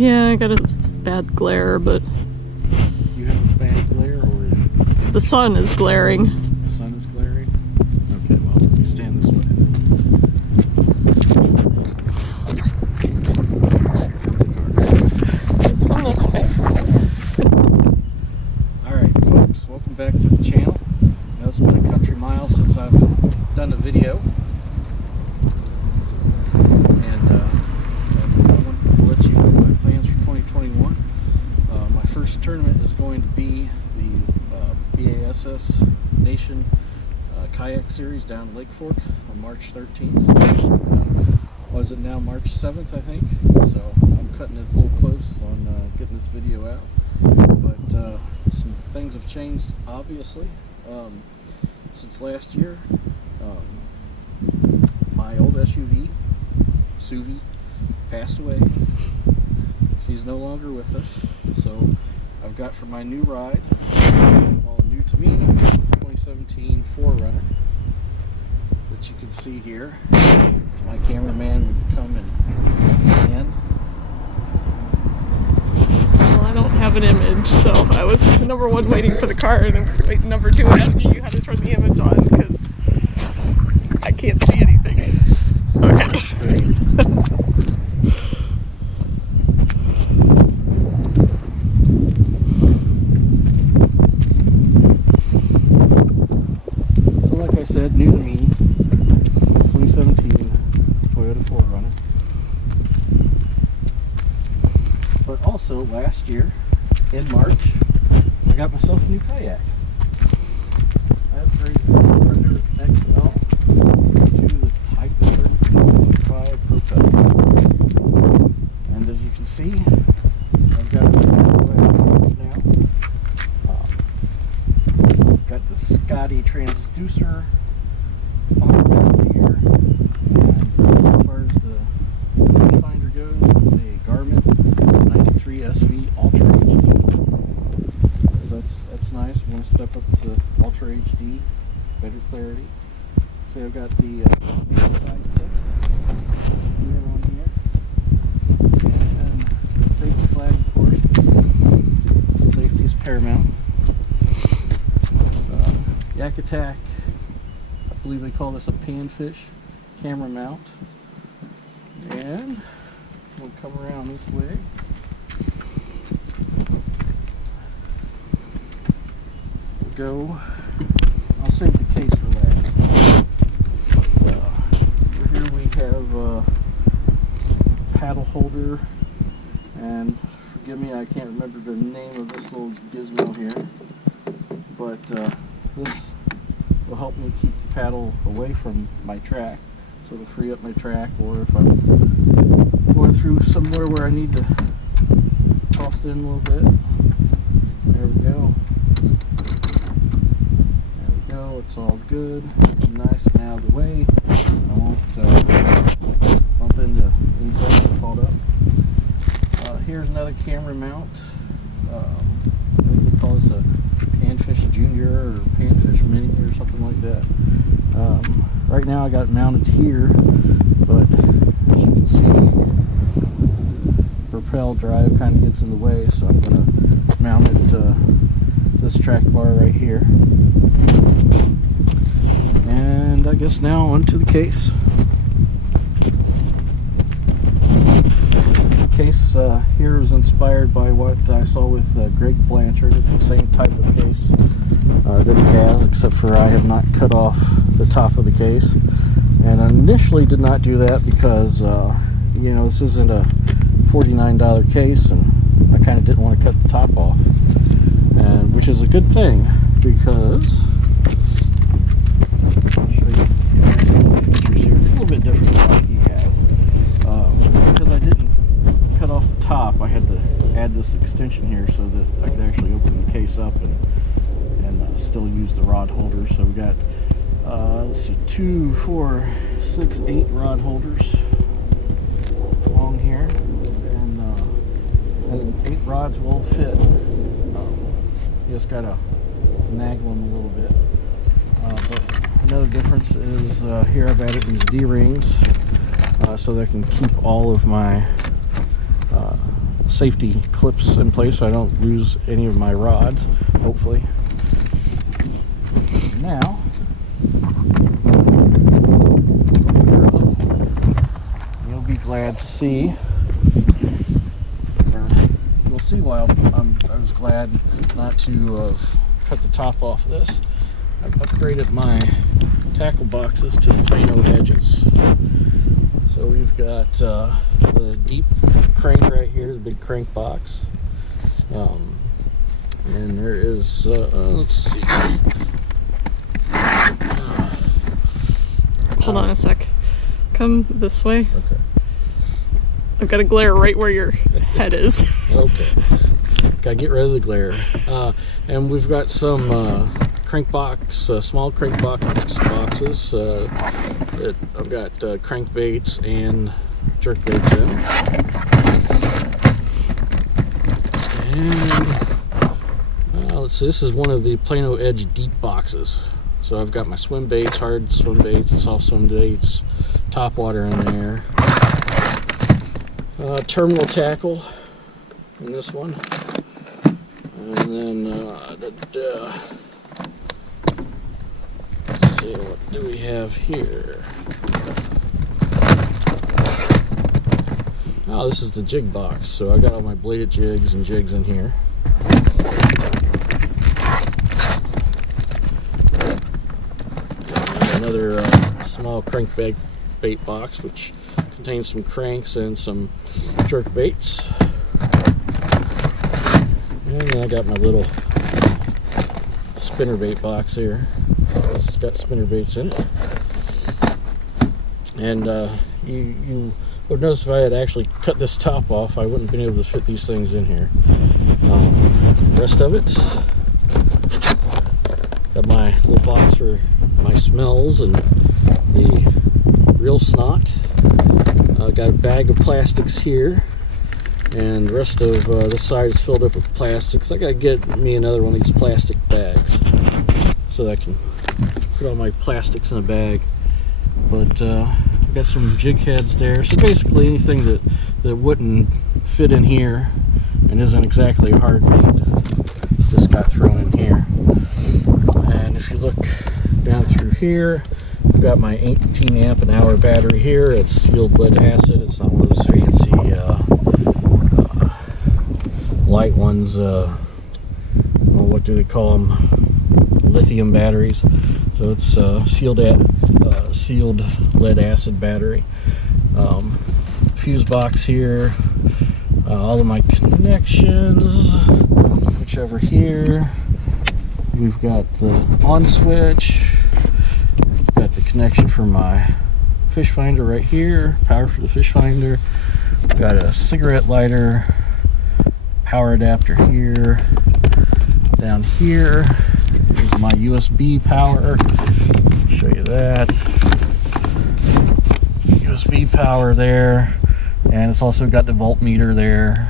Yeah, I got a bad glare, but... You have a bad glare, or...? The sun is glaring. The sun is glaring? Okay, well, you stand this way then. Come this way. Alright, folks, welcome back to the channel. Now, it's been a country mile since I've done a video. And I wanted to let you know my plans for 2021. My first tournament is going to be the BASS Nation Kayak Series down in Lake Fork on March 13th. Was it now March 7th, I think? So I'm cutting it a little close on getting this video out. But some things have changed, obviously, since last year. My old SUV, Suvi, passed away. She's no longer with us. So I've got for my new ride, well, new to me, 2017 4Runner that you can see here. My cameraman would come and pan. Well, I don't have an image, so I was number one waiting for the car, and number two asking you how to turn the image on, because I can't see anything. Okay. So like I said, new to me, 2017 Toyota 4Runner. But also last year, in March, I got myself a new kayak. I upgraded from the Predator XL to the Type 33.5 Propel. And as you can see, I've got it now. Got the Scotty transducer on here. And as far as the fish finder goes, it's a Garmin 93 SV Ultra HD. So that's nice. I'm going to step up to Ultra HD, better clarity. So I've got the side clip here on here, and the safety flag, of course, because safety is paramount. Yak Attack, I believe they call this a panfish camera mount. And we'll come around this way. We'll go. I'll save the case for last. Over here we have a paddle holder, and forgive me, I can't remember the name of this little gizmo here, but this will help me keep the paddle away from my track, so it'll free up my track, or if I'm going through somewhere where I need to toss it in a little bit. There we go. There we go. It's all good. Nice and out of the way. I won't bump into anything that's caught up. Here's another camera mount. I think they call this a Panfish Junior or Panfish Mini or something like that. Right now I got it mounted here, but as you can see, propel drive kind of gets in the way, so I'm going to mount it to this track bar right here. And I guess now onto the case. The case here is inspired by what I saw with Greg Blanchard. It's the same type of case that he has, except for I have not cut off the top of the case. And I initially did not do that because, you know, this isn't a $49 case, and I kind of didn't want to cut the top off, and which is a good thing, because I'll show you features here. It's a little bit different than what he has. Because I didn't cut off the top, I had to add this extension here so that I could actually open the case up and still use the rod holder. So we got let's see, 2, 4, 6, 8 rod holders along here, and 8 rods will fit. You just gotta naggle them a little bit. But another difference is here I've added these D-rings so that I can keep all of my safety clips in place so I don't lose any of my rods, hopefully. Now, you'll be glad to see, or you'll see why I was glad not to cut the top off this. I've upgraded my tackle boxes to the Plano edges. So we've got the deep crank right here, the big crank box. And there is, let's see. Hold on a sec. Come this way. Okay. I've got a glare right where your head is. Okay. Gotta get rid of the glare. And we've got some crank box, small crank boxes that I've got crankbaits and jerk baits in. And let's see, this is one of the Plano Edge deep boxes. So I've got my swim baits, hard swim baits, and soft swim baits, top water in there. Terminal tackle in this one. And then, let's see, what do we have here? Oh, this is the jig box. So I got all my bladed jigs and jigs in here. Another small crankbait bait box, which contains some cranks and some jerk baits. And then I got my little spinner bait box here. It's got spinner baits in it. And you would notice if I had actually cut this top off, I wouldn't have been able to fit these things in here. The rest of it, got my little box for my smells and the real snot. Got a bag of plastics here, and the rest of this side is filled up with plastics. I gotta get me another one of these plastic bags so that I can put all my plastics in a bag. But I've got some jig heads there, so basically anything that wouldn't fit in here and isn't exactly a hard bait just got thrown in here. And if you look down through here, I've got my 18 amp an hour battery here. It's sealed lead acid. It's not one of those fancy light ones. Well, what do they call them? Lithium batteries. So it's sealed lead acid battery. Fuse box here. All of my connections, which over here we've got the on switch. We've got the connection for my fish finder right here. Power for the fish finder. We've got a cigarette lighter. Power adapter here. Down here is my USB power. I'll show you that. USB power there, and it's also got the voltmeter there.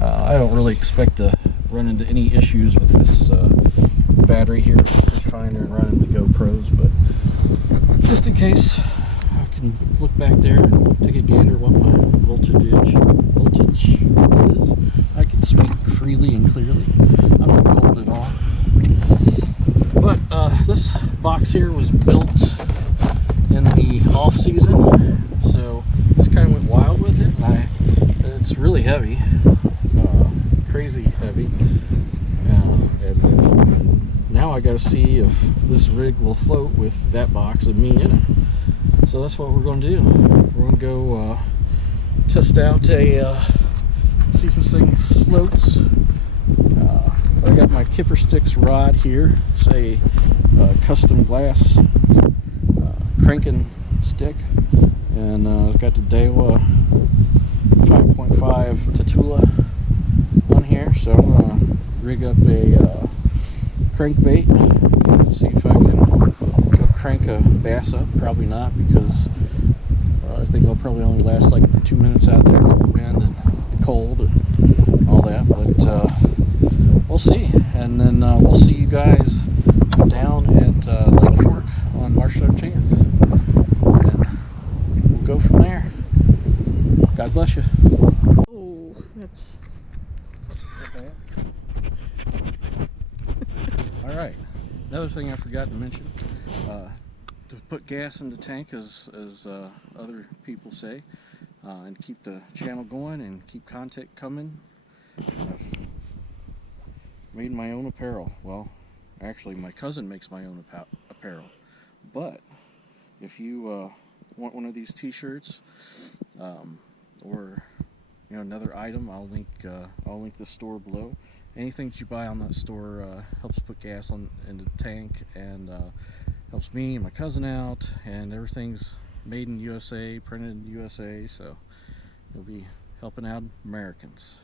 I don't really expect to run into any issues with this battery here, fish finder, and running the GoPros, but just in case, I can look back there and take a gander what my voltage is. I can speak freely and clearly. I'm not cold at all. But this box here was built in the off season, so just kind of went wild with it. And it's really heavy, crazy heavy. And then now I got to see if this rig will float with that box and me in it. So that's what we're going to do. We're going to go test out see if this thing floats. I got my Kipper Sticks rod here. It's a custom glass cranking stick, and I've got the Daiwa 5.5 Tatula on here. So I'm gonna rig up a crankbait. See if I can go crank a bass up. Probably not, because I think I'll probably only last like 2 minutes out there with the wind and cold and all that. But we'll see, and then we'll see you guys down at Lake Fork on March 13th, and we'll go from there. God bless you. Oh, It's All right. Another thing I forgot to mention, to put gas in the tank, as other people say, and keep the channel going and keep content coming. I've made my own apparel. Well, actually, my cousin makes my own apparel. But if you want one of these T-shirts, or another item, I'll link the store below. Anything that you buy on that store helps put gas in the tank, and helps me and my cousin out, and everything's made in USA, printed in USA, so you'll be helping out Americans.